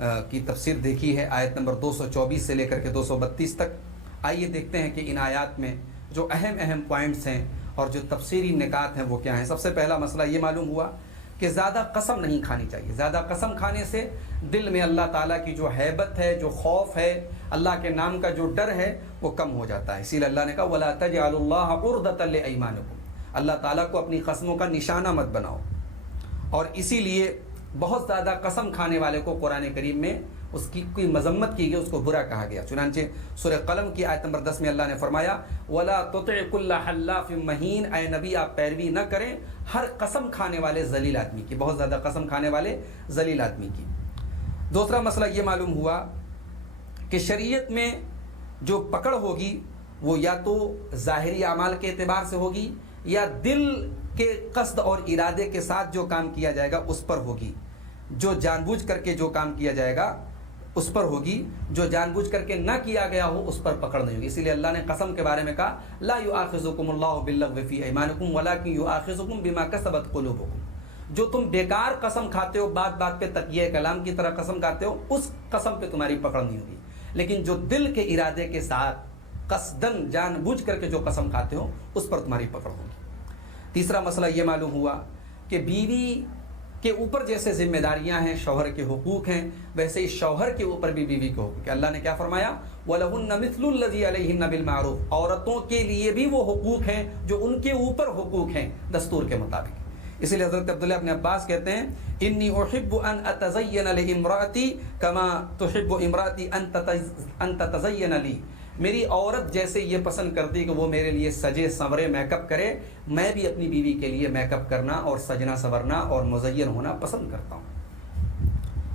کی تفسیر دیکھی ہے، آیت نمبر 224 سے لے کر کے 232 تک۔ آئیے دیکھتے ہیں کہ ان آیات میں جو اہم پوائنٹس ہیں اور جو تفسیری نکات ہیں وہ کیا ہیں۔ سب سے پہلا مسئلہ یہ معلوم ہوا کہ زیادہ قسم نہیں کھانی چاہیے۔ زیادہ قسم کھانے سے دل میں اللہ تعالیٰ کی جو ہیبت ہے، جو خوف ہے، اللہ کے نام کا جو ڈر ہے وہ کم ہو جاتا ہے۔ اسی لیے اللہ نے کہا وَلَا تَجْعَلُوا اللَّهَ عُرْضَةً لِأَيْمَانِكُمْ، اللہ تعالیٰ کو اپنی قسموں کا نشانہ مت بناؤ۔ اور اسی لیے بہت زیادہ قسم کھانے والے کو قرآن کریم میں اس کی کوئی مذمت کی گئی، اس کو برا کہا گیا۔ چنانچہ سورہ قلم کی آیت نمبر 10 میں اللہ نے فرمایا وَلَا تُطِعْ كُلَّ حَلَّافٍ مَّهِينٍ، اے نبی آپ پیروی نہ کریں ہر قسم کھانے والے ذلیل آدمی کی، بہت زیادہ قسم کھانے والے ذلیل آدمی کی۔ دوسرا مسئلہ یہ معلوم ہوا کہ شریعت میں جو پکڑ ہوگی وہ یا تو ظاہری اعمال کے اعتبار سے ہوگی یا دل کے قصد اور ارادے کے ساتھ جو کام کیا جائے گا اس پر ہوگی۔ جو جان بوجھ کر کے جو کام کیا جائے گا اس پر ہوگی، جو جان بوجھ کر کے نہ کیا گیا ہو اس پر پکڑ نہیں ہوگی۔ اسی لیے اللہ نے قسم کے بارے میں کہا لا یؤاخذکم اللہ باللغو فی ایمانکم ولکن یؤاخذکم بما کسبت قلوبکم، جو تم بیکار قسم کھاتے ہو، بات بات پہ تقیہ کلام کی طرح قسم کھاتے ہو، اس قسم پہ تمہاری پکڑ نہیں ہوگی، لیکن جو دل کے ارادے کے ساتھ قصدن جان بوجھ کر کے جو قسم کھاتے ہو اس پر تمہاری پکڑ ہوگی۔ تیسرا مسئلہ یہ معلوم ہوا کہ بیوی کے اوپر جیسے ذمہ داریاں ہیں، شوہر کے حقوق ہیں، ویسے ہی شوہر کے اوپر بھی بیوی کے حقوق ہیں۔ اللہ نے کیا فرمایا وَلَهُنَّ مِثْلُ الَّذِي عَلَيْهِنَّ بِالْمَعْرُوفِ، عورتوں کے لیے بھی وہ حقوق ہیں جو ان کے اوپر حقوق ہیں دستور کے مطابق۔ اسی لیے حضرت عبداللہ ابن عباس کہتے ہیں انی احب ان اتزین لامراتی کما تحب امراتی ان تتزین لی، میری عورت جیسے یہ پسند کرتی کہ وہ میرے لیے سجے سنورے میک اپ کرے، میں بھی اپنی بیوی کے لیے میک اپ کرنا اور سجنا سنورنا اور مزین ہونا پسند کرتا ہوں۔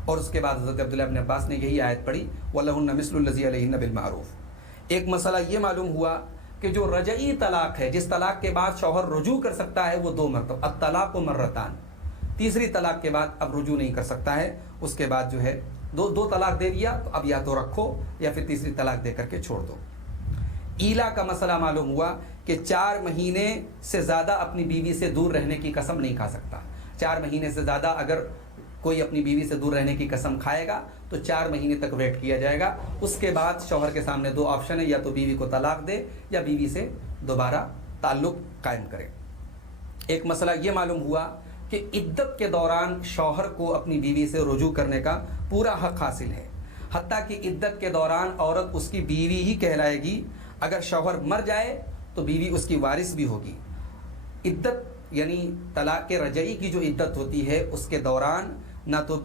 اور اس کے بعد حضرت عبداللہ ابن عباس نے یہی آیت پڑھی وَلَهُنَّ مِثْلُ الَّذِي عَلَيْهِنَّ بِالْمَعْرُوفِ۔ ایک مسئلہ یہ معلوم ہوا کہ جو رجعی طلاق ہے، جس طلاق کے بعد شوہر رجوع کر سکتا ہے وہ 2 مرتبہ، الطلاق مرتان، تیسری طلاق کے بعد اب رجوع نہیں کر سکتا ہے، اس کے بعد جو ہے دو طلاق دے دیا تو اب یا تو رکھو یا پھر تیسری طلاق دے کر کے چھوڑ دو۔ ایلا کا مسئلہ معلوم ہوا کہ 4 مہینے سے زیادہ اپنی بیوی سے دور رہنے کی قسم نہیں کھا سکتا۔ 4 مہینے سے زیادہ اگر کوئی اپنی بیوی سے دور رہنے کی قسم کھائے گا تو 4 مہینے تک ویٹ کیا جائے گا۔ اس کے بعد شوہر کے سامنے 2 آپشن ہیں، یا تو بیوی کو طلاق دے یا بیوی سے دوبارہ تعلق قائم کرے۔ ایک مسئلہ یہ معلوم ہوا کہ عدت کے دوران شوہر کو اپنی بیوی سے رجوع کرنے کا پورا حق حاصل ہے، حتیٰ کہ عدت کے دوران عورت اس کی بیوی ہی کہلائے گی، اگر شوہر مر جائے تو بیوی اس کی وارث بھی ہوگی۔ عدت یعنی طلاق رجعی کی جو عدت ہوتی ہے اس کے دوران نہ تو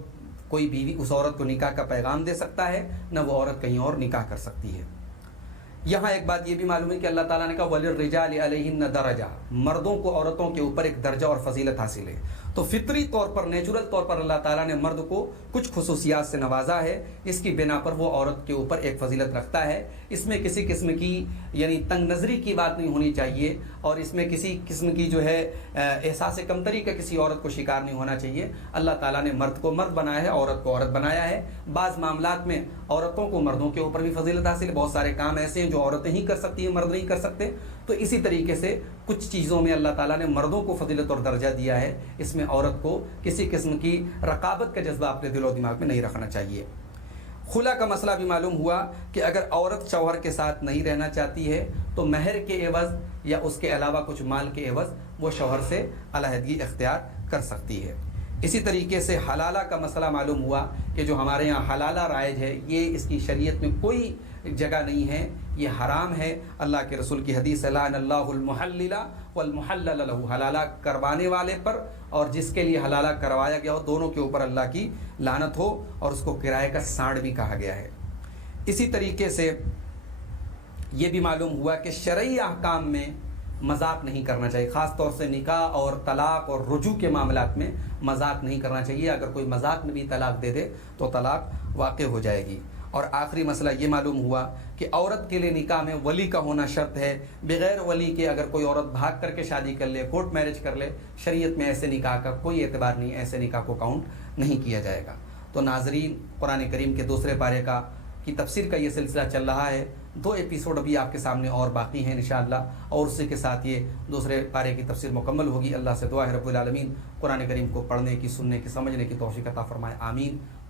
کوئی بیوی اس عورت کو نکاح کا پیغام دے سکتا ہے، نہ وہ عورت کہیں اور نکاح کر سکتی ہے۔ یہاں ایک بات یہ بھی معلوم ہے کہ اللہ تعالیٰ نے کہا وَلِلرِّجَالِ عَلَيْهِنَّ دَرَجَةٌ، مردوں کو عورتوں کے اوپر ایک درجہ اور فضیلت حاصل ہے۔ تو فطری طور پر، نیچرل طور پر اللہ تعالیٰ نے مرد کو کچھ خصوصیات سے نوازا ہے، اس کی بنا پر وہ عورت کے اوپر ایک فضیلت رکھتا ہے۔ اس میں کسی قسم کی یعنی تنگ نظری کی بات نہیں ہونی چاہیے، اور اس میں کسی قسم کی جو ہے احساس کمتری کا کسی عورت کو شکار نہیں ہونا چاہیے۔ اللہ تعالیٰ نے مرد کو مرد بنایا ہے، عورت کو عورت بنایا ہے۔ بعض معاملات میں عورتوں کو مردوں کے اوپر بھی فضیلت حاصل ہے، بہت سارے کام ایسے ہیں جو عورتیں ہی کر سکتی ہیں، مرد نہیں کر سکتے۔ تو اسی طریقے سے کچھ چیزوں میں اللہ تعالیٰ نے مردوں کو فضیلت اور درجہ دیا ہے، اس میں عورت کو کسی قسم کی رقابت کا جذبہ اپنے دل و دماغ میں نہیں رکھنا چاہیے۔ خلا کا مسئلہ بھی معلوم ہوا کہ اگر عورت شوہر کے ساتھ نہیں رہنا چاہتی ہے تو مہر کے عوض یا اس کے علاوہ کچھ مال کے عوض وہ شوہر سے علیحدگی اختیار کر سکتی ہے۔ اسی طریقے سے حلالہ کا مسئلہ معلوم ہوا کہ جو ہمارے یہاں حلالہ رائج ہے، یہ اس کی شریعت میں کوئی جگہ نہیں ہے، یہ حرام ہے۔ اللہ کے رسول کی حدیث لعن اللہ المحلل والمحلل له، حلالہ کروانے والے پر اور جس کے لیے حلالہ کروایا گیا ہو، دونوں کے اوپر اللہ کی لعنت ہو، اور اس کو کرائے کا سانڈ بھی کہا گیا ہے۔ اسی طریقے سے یہ بھی معلوم ہوا کہ شرعی احکام میں مذاق نہیں کرنا چاہیے، خاص طور سے نکاح اور طلاق اور رجوع کے معاملات میں مذاق نہیں کرنا چاہیے۔ اگر کوئی مذاق میں بھی طلاق دے دے تو طلاق واقع ہو جائے گی۔ اور آخری مسئلہ یہ معلوم ہوا کہ عورت کے لیے نکاح میں ولی کا ہونا شرط ہے۔ بغیر ولی کے اگر کوئی عورت بھاگ کر کے شادی کر لے، کورٹ میرج کر لے، شریعت میں ایسے نکاح کا کوئی اعتبار نہیں، ایسے نکاح کو کاؤنٹ نہیں کیا جائے گا۔ تو ناظرین، قرآن کریم کے دوسرے پارے کی تفسیر کا یہ سلسلہ چل رہا ہے، 2 ایپیسوڈ ابھی آپ کے سامنے اور باقی ہیں انشاءاللہ، اور اسی کے ساتھ یہ دوسرے پارے کی تفسیر مکمل ہوگی۔ اللہ سے دعا ہے رب العالمین قرآن کریم کو پڑھنے کی، سننے کی، سمجھنے کی توفیق عطا فرمائے، آمین۔